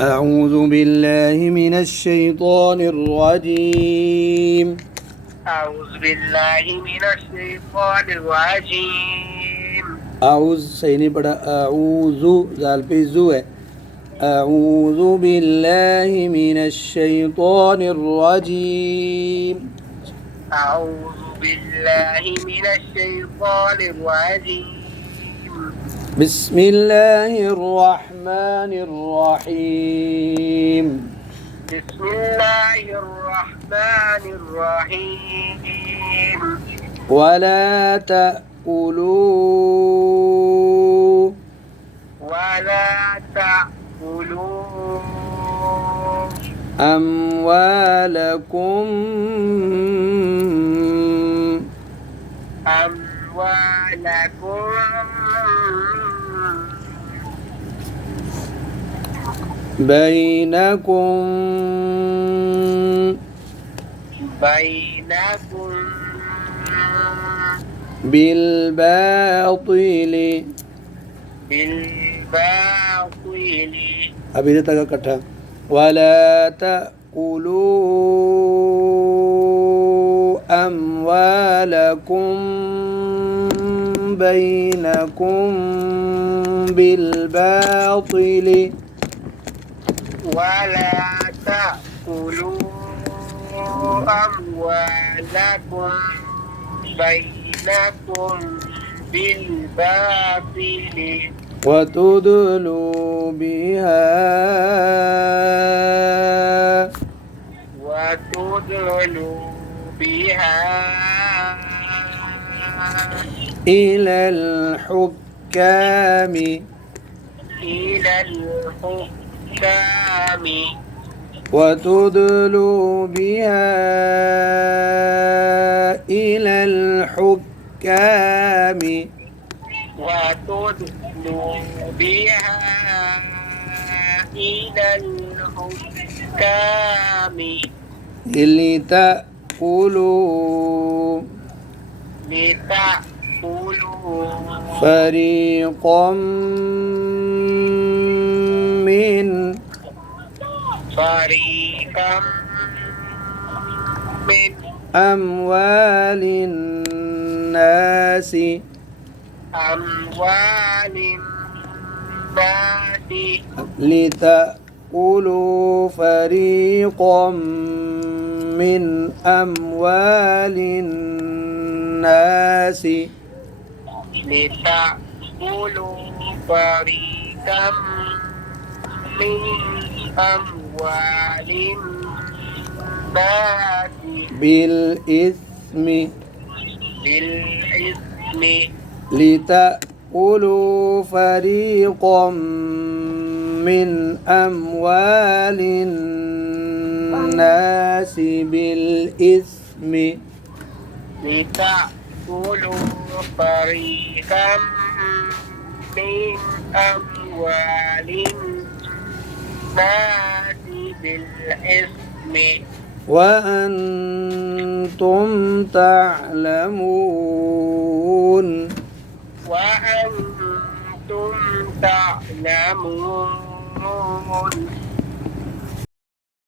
أعوذ بالله من الشيطان الرجيم. أعوذ بالله من الشيطان الرجيم. أعوذ سيني पढ़ा أعوذ जाल पे जू है. أعوذ بالله من الشيطان الرجيم. أعوذ بالله من الشيطان الرجيم. بسم الله الرحمن الرحيم. بسم الله الرحمن الرحيم. ولا تأكلوا ولا تأكلوا أموالكم بينكم بالباطل. अभी तक इकट्ठा. ولا تأكلوا أموالكم بينكم بالباطل. ولا تأكلوا أموالكم بينكم بالباطل وتدلوا بها إلى الحكام وتدلوا بها إلى الحكام لتأكلوا فريقا من أموال الناس لتأكلوا فريقا من أموال الناس لتأكلوا فريقا من أموال الناس بالإثم لتأكلوا فريقا من أموال الناس بالإثم لتأكلوا فريقا من أموال الناس بالإثم وأنتم تعلمون وأنتم تعلمون